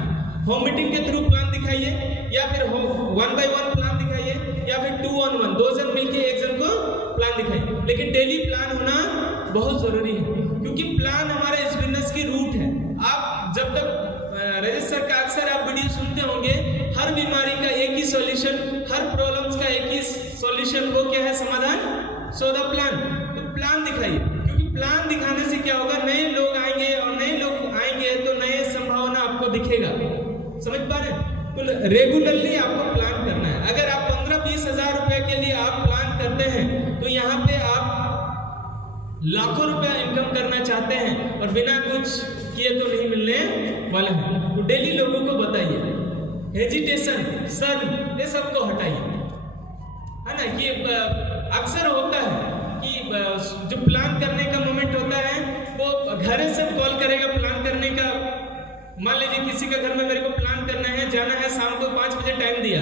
होम मीटिंग के थ्रू प्लान दिखाइए, या फिर 1 by 1 प्लान दिखाइए, या फिर 2 on 1, 2 जन मिलके 1 जन को प्लान दिखाइए। लेकिन डेली प्लान होना बहुत जरूरी है, क्योंकि प्लान हमारे इस बिजनेस की रूट है। आप जब तक राजेश सर का अक्सर आप वीडियो सुनते होंगे, हर बीमारी का एक ही सॉल्यूशन, हर प्रॉब्लम्स का एक ही सॉल्यूशन, वो क्या है, समाधान। सो द प्लान, तो प्लान दिखाइए, क्योंकि प्लान दिखाने से क्या होगा, नए लोग आएंगे, और नए लोग आएंगे तो नए संभावना आपको दिखेगा। समझ पा रहे हैं? तो रेगुलरली आपको प्लान करना है। अगर आप 15-20 हजार रुपए के लिए आप प्लान करते हैं, तो यहाँ पे आप लाखों रुपया इनकम करना चाहते हैं, और बिना कुछ किए तो नहीं मिलने वाला है। तो डेली लोगों को बताइए, हेजिटेशन, शर्म, ये सबको हटाइए, है ना। कि अक्सर होता है कि जो प्लान करने का मोमेंट होता है, वो घर से कॉल करेगा प्लान करने का। मान लीजिए किसी का घर में मेरे को प्लान करना है, जाना है, शाम को 5 बजे टाइम दिया,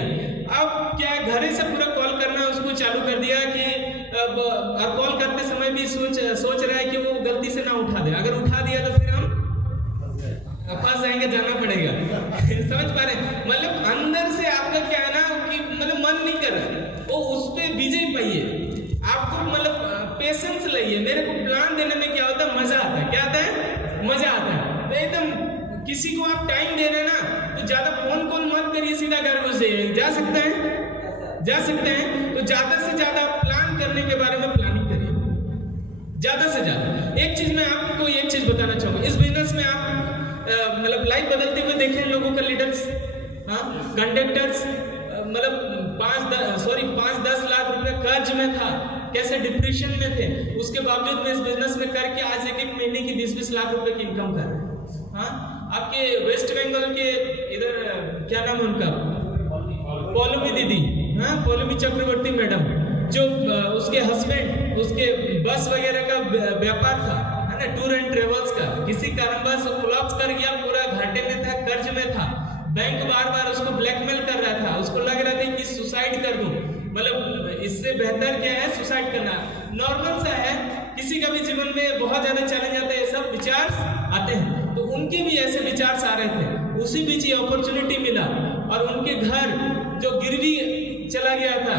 अब क्या है, घर से पूरा कॉल करना उसको चालू कर दिया कि अब कॉल करते समय भी सोच रहा है कि वो गलती से ना उठा दे। अगर उठा दिया तो फिर हम फंस जाएंगे, जाना पड़ेगा। समझ पा रहे हैं? मतलब अंदर से आपका क्या है ना कि मतलब मन नहीं कर रहा, वो उस पर विजय पाइए। आपको मतलब पेशेंस लाइए। मेरे को प्लान देने में क्या होता है, मजा आता है। क्या आता है? मजा आता है। तो एकदम किसी को आप टाइम दे रहे हैं ना, तो ज्यादा फोन कॉल मत करिए, सीधा घर घुस जाइए। जा सकते हैं? जा सकते हैं। तो ज्यादा से ज्यादा प्लान करने के बारे में प्लानिंग करिए, ज्यादा से ज्यादा। एक चीज मैं आपको एक चीज बताना चाहूंगा, इस बिजनेस में आप मतलब लाइफ बदलते हुए देखे हैं लोगों का, लीडर्स, हाँ, कंडक्टर्स, मतलब 5-10 लाख रुपए कर्ज में था, कैसे डिप्रेशन में थे, उसके बावजूद में इस बिजनेस में करके आज एक महीने की 20-20 लाख रुपए की इनकम कर रहे हैं। हाँ, आपके वेस्ट बंगाल के इधर क्या नाम है उनका, पौलमी दीदी, हाँ, पौलमी चक्रवर्ती मैडम, जो उसके हस्बैंड, उसके बस वगैरह का व्यापार था, है ना, टूर एंड ट्रेवल्स का, किसी कारणवश कोलैप्स कर गया, पूरा घाटे में था, कर्ज में था, बैंक बार बार उसको ब्लैकमेल कर रहा था, उसको लग रहा था कि सुसाइड कर दूं, मतलब इससे बेहतर क्या है सुसाइड करना, नॉर्मल सा है, किसी का भी जीवन में बहुत ज्यादा चैलेंज आता है, ये सब विचार आते हैं, तो उनके भी ऐसे विचार आ रहे थे। उसी बीच ये अपॉर्चुनिटी मिला और उनके घर जो गिरवी चला गया था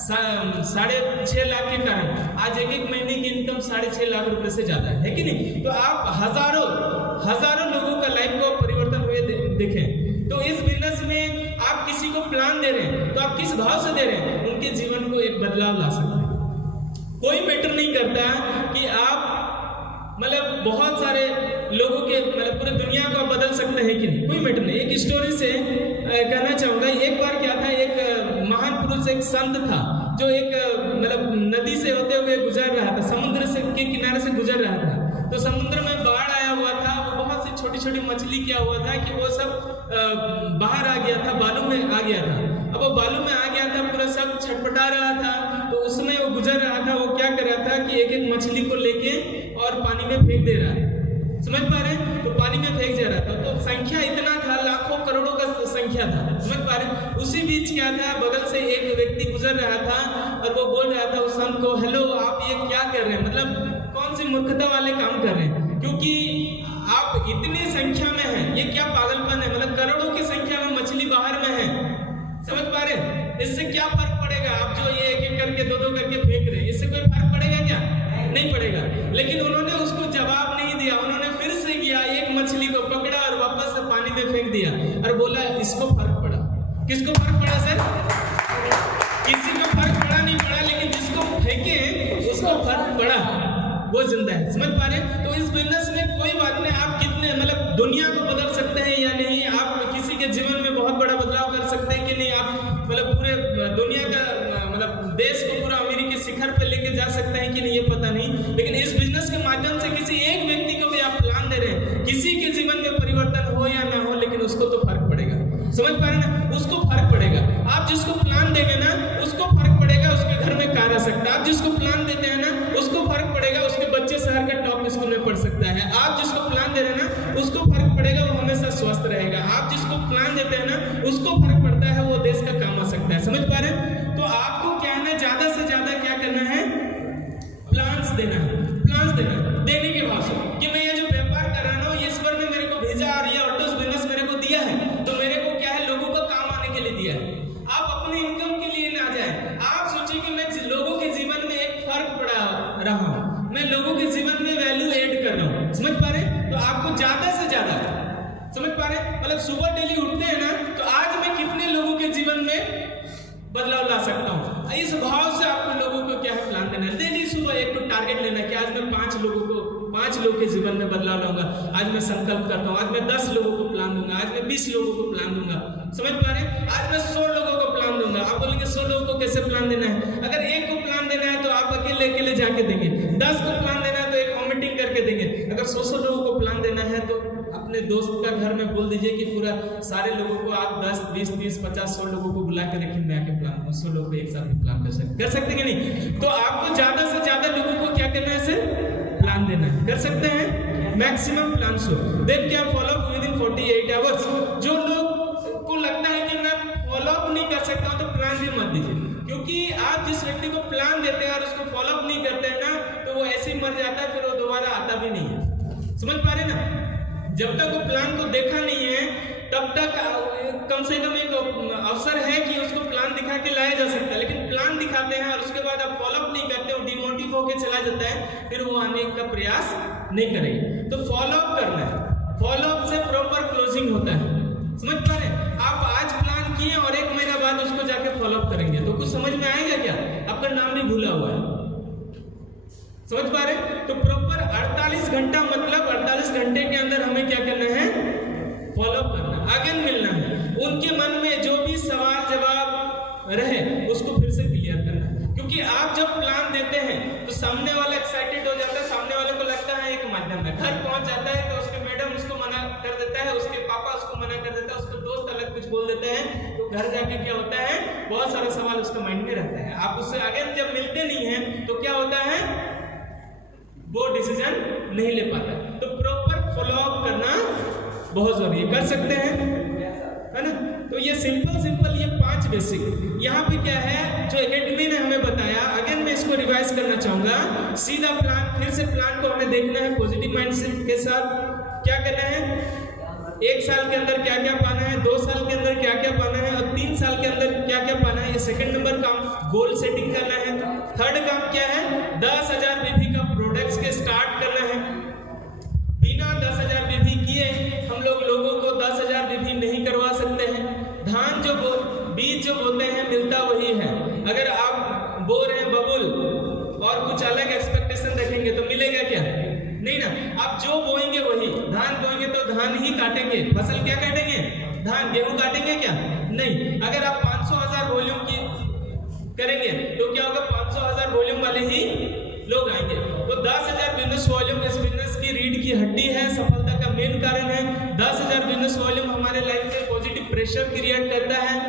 6.5 लाख के कारण, आज एक महीने की इनकम 6.5 लाख रुपए से ज्यादा है कि नहीं? तो आप हजारों लोगों का लाइफ को परिवर्तन हुए देखें। तो इस बिजनेस में आप किसी को प्लान दे रहे हैं तो आप किस भाव से दे रहे हैं, उनके जीवन को एक बदलाव ला सकते हैं। कोई मैटर नहीं करता कि आप मतलब बहुत सारे लोगों के मतलब पूरे दुनिया को बदल सकते हैं कि नहीं, कोई मैटर नहीं। एक स्टोरी से कहना चाहूंगा, एक बार क्या था, एक महान पुरुष, एक संत था जो एक मतलब नदी से होते हुए गुजर रहा था, समुद्र से के किनारे से गुजर रहा था, तो समुद्र में बाढ़ आया हुआ था, वो बहुत सी छोटी छोटी मछली क्या हुआ था कि वो सब बाहर आ गया था, बालू में आ गया था। अब वो बालू में आ गया था, पूरा सब छटपटा रहा था, तो उसमें वो गुजर रहा था, वो क्या कर रहा था कि एक एक मछली को लेके और पानी में फेंक दे रहा है, समझ पा रहे हैं? तो पानी में फेंक जा रहा था, तो संख्या इतना था, लाखों करोड़ों का संख्या था, समझ पा रहे? उसी बीच क्या था, बगल से एक व्यक्ति गुजर रहा था और वो बोल रहा था उस संत को, हेलो आप ये क्या कर रहे हैं, मतलब कौन सी मूर्खता वाले काम कर रहे हैं, क्योंकि आप इतनी संख्या में हैं, ये क्या पागलपन है, मतलब करोड़ों की संख्या में मछली बाहर में है, समझ पा रहे हैं? इससे क्या फर्क पड़ेगा, आप जो ये एक एक करके दो दो करके फेंक रहे हैं, इससे कोई फर्क पड़ेगा क्या? नहीं पड़ेगा। लेकिन उन्होंने उसको जवाब नहीं दिया, उन्होंने फिर से किया, एक मछली को पकड़ा और वापस से पानी में फेंक दिया और बोला इसको फर्क पड़ा। किसको फर्क पड़ा सर? किसी को फर्क पड़ा नहीं पड़ा, लेकिन जिसको फेंके उसको फर्क पड़ा, वो जिंदा है, समझ पा रहे हैं? तो इस बिजनेस में कोई बात नहीं, आप कितने मतलब दुनिया को बदल सकते हैं या नहीं, आप किसी के जीवन में बहुत बड़ा बदलाव कर सकते हैं कि नहीं, आप मतलब पूरे दुनिया का मतलब देश को पूरा अमीरी के शिखर पे लेके जा सकते हैं कि नहीं, ये पता नहीं, लेकिन इस बिजनेस के माध्यम से किसी एक व्यक्ति को भी आप प्लान दे रहे हैं, किसी के जीवन में परिवर्तन हो या ना हो, लेकिन उसको तो फर्क पड़ेगा, समझ पा रहे हैं ना? उसको फर्क पड़ेगा। आप जिसको प्लान देंगे ना उसको फर्क पड़ेगा, उसके घर में कार आ सकता है। आप जिसको प्लान देते हैं ना उसको फर्क पड़ेगा, उसके बच्चे शहर के टॉप स्कूल में पढ़ सकता है। आप जिसको प्लान दे रहे हैं ना उसको फर्क पड़ेगा, वो हमेशा स्वस्थ रहेगा। आप जिसको प्लान देते हैं ना उसको फर्क पड़ता है, वो देश का काम आ सकता है, समझ पा रहे हैं? तो आपको क्या है ना, ज्यादा से ज्यादा क्या करना है, प्लान्स देना है, प्लान्स देना है, देने के बाद कि मैं ये जो व्यापार कर रहा हूँ, ईश्वर ने मेरे को भेजा और ये ऑटोस बिजनेस मेरे को दिया है, तो मेरे को क्या है, लोगों का काम आने के लिए दिया है। आप अपने इनकम के लिए ना जाए, आप सोचिए कि मैं लोगों के जीवन में एक फर्क पड़ा रहा हूँ, मैं लोगों के जीवन में वैल्यू ऐड कर रहा हूँ, समझ पा रहे? तो आपको ज्यादा से ज्यादा, समझ पा रहे, मतलब सुबह डेली उठते हैं ना, तो आज मैं कितने लोगों के जीवन में बदलाव ला सकता हूँ, इस भाव से आपको लोगों को क्या है प्लान देना है। डेली सुबह एक तो टारगेट लेना है कि आज मैं 5 लोगों के जीवन में बदलाव लाऊंगा, आज मैं संकल्प करता हूँ, आज मैं 10 लोगों को प्लान दूंगा, आज मैं 20 लोगों को प्लान दूंगा, समझ पा रहे हैं? आज मैं 100 लोगों को प्लान दूंगा। आप बोलेंगे 100 लोगों को कैसे प्लान देना है? अगर एक को प्लान देना है तो आप अकेले जाके देंगे, 10 को प्लान देना है तो एक मीटिंग करके देंगे, अगर 100 लोगों को प्लान देना है तो अपने दोस्त का घर में बोल दीजिए कि पूरा सारे लोगों को आप 10, 20, 30, 50, 100 लोगों को बुला के रखें, मैं आके प्लान 100 लोगों को एक साथ प्लान कर सकते कि नहीं? तो आपको ज्यादा से ज्यादा लोगों को क्या करना है सर? प्लान देना है, कर सकते हैं? मैक्सिमम प्लान शो देन क्या follow up with in 48 hours. जो लोग को लगता है कि मैं फॉलो अप नहीं कर सकता तो प्लान भी मत दीजिए, क्योंकि आप जिस व्यक्ति को प्लान देते हैं और उसको फॉलो अप नहीं करते हैं ना, तो वो ऐसे ही मर जाता है, फिर वो दोबारा आता भी नहीं है, समझ पा रहे ना? जब तक वो प्लान को देखा नहीं है तब तक कम से कम एक अवसर है कि उसको प्लान दिखा के लाया जा सकता है, लेकिन प्लान दिखाते हैं और उसके बाद आप फॉलो अप नहीं करते, वो डिमोटिव होकर चला जाता है, फिर वो आने का प्रयास नहीं करेंगे। तो फॉलो अप करना है, फॉलो अप से प्रॉपर क्लोजिंग होता है, समझ पा रहे? आप आज प्लान किए और 1 महीना बाद उसको जाके फॉलो अप करेंगे तो कुछ समझ में आएगा क्या? आपका नाम भी भूला हुआ है, समझ पा रहे हैं? तो प्रॉपर 48 घंटा मतलब 48 घंटे के अंदर हमें क्या करना है, फॉलो करना, आगे मिलना है। उनके मन में जो भी सवाल जवाब रहे उसको फिर से क्लियर करना है, क्योंकि आप जब प्लान देते हैं तो सामने वाला एक्साइटेड हो जाता है, सामने वाले को लगता है एक माध्यम है, घर पहुंच जाता है तो उसके मैडम उसको मना कर देता है, उसके पापा उसको मना कर देता है, उसको दोस्त अलग कुछ बोल देते हैं, तो घर जाके क्या होता है, बहुत सारा सवाल उसका माइंड में रहता है। आप उससे आगे जब मिलते नहीं हैं तो क्या होता है, वो डिसीजन नहीं ले पाता। तो प्रॉपर फॉलो अप करना बहुत जरूरी है, कर सकते हैं, है ना? तो ये सिंपल ये 5 बेसिक यहाँ पे क्या है जो एकेडमी ने हमें बताया, अगेन मैं इसको रिवाइज करना चाहूंगा। सीधा प्लान, फिर से प्लान को हमें देखना है पॉजिटिव माइंडसेट के साथ। क्या करना है, 1 साल के अंदर क्या क्या पाना है, 2 साल के अंदर क्या क्या पाना है, और 3 साल के अंदर क्या क्या पाना है, ये सेकंड नंबर काम, गोल सेटिंग करना है। थर्ड काम क्या है, 10,000 बीबी का प्रोडक्ट्स के स्टार्ट करना है। बिना 10,000 बीबी किए हम लोगों को 10,000 बीबी नहीं करवा सकते हैं। धान जो बीज जो बोते हैं मिलता वही है। अगर आप बो रहे हैं बबुल और कुछ अलग एक्सपेक्टेशन रखेंगे तो मिलेगा क्या, नहीं ना। आप जो बोएंगे वही, धान बोएंगे तो धान ही काटेंगे, फसल क्या काटेंगे, धान। गेहूं काटेंगे क्या, नहीं। अगर आप 500,000 वॉल्यूम की करेंगे तो क्या होगा, 500,000 वॉल्यूम वाले ही लोग आएंगे। तो 10,000 बिजनेस वॉल्यूम इस बिजनेस की रीढ़ की हड्डी है, सफलता का मेन कारण है। 10,000 बिजनेस वॉल्यूम हमारे लाइफ में पॉजिटिव प्रेशर क्रिएट करता है।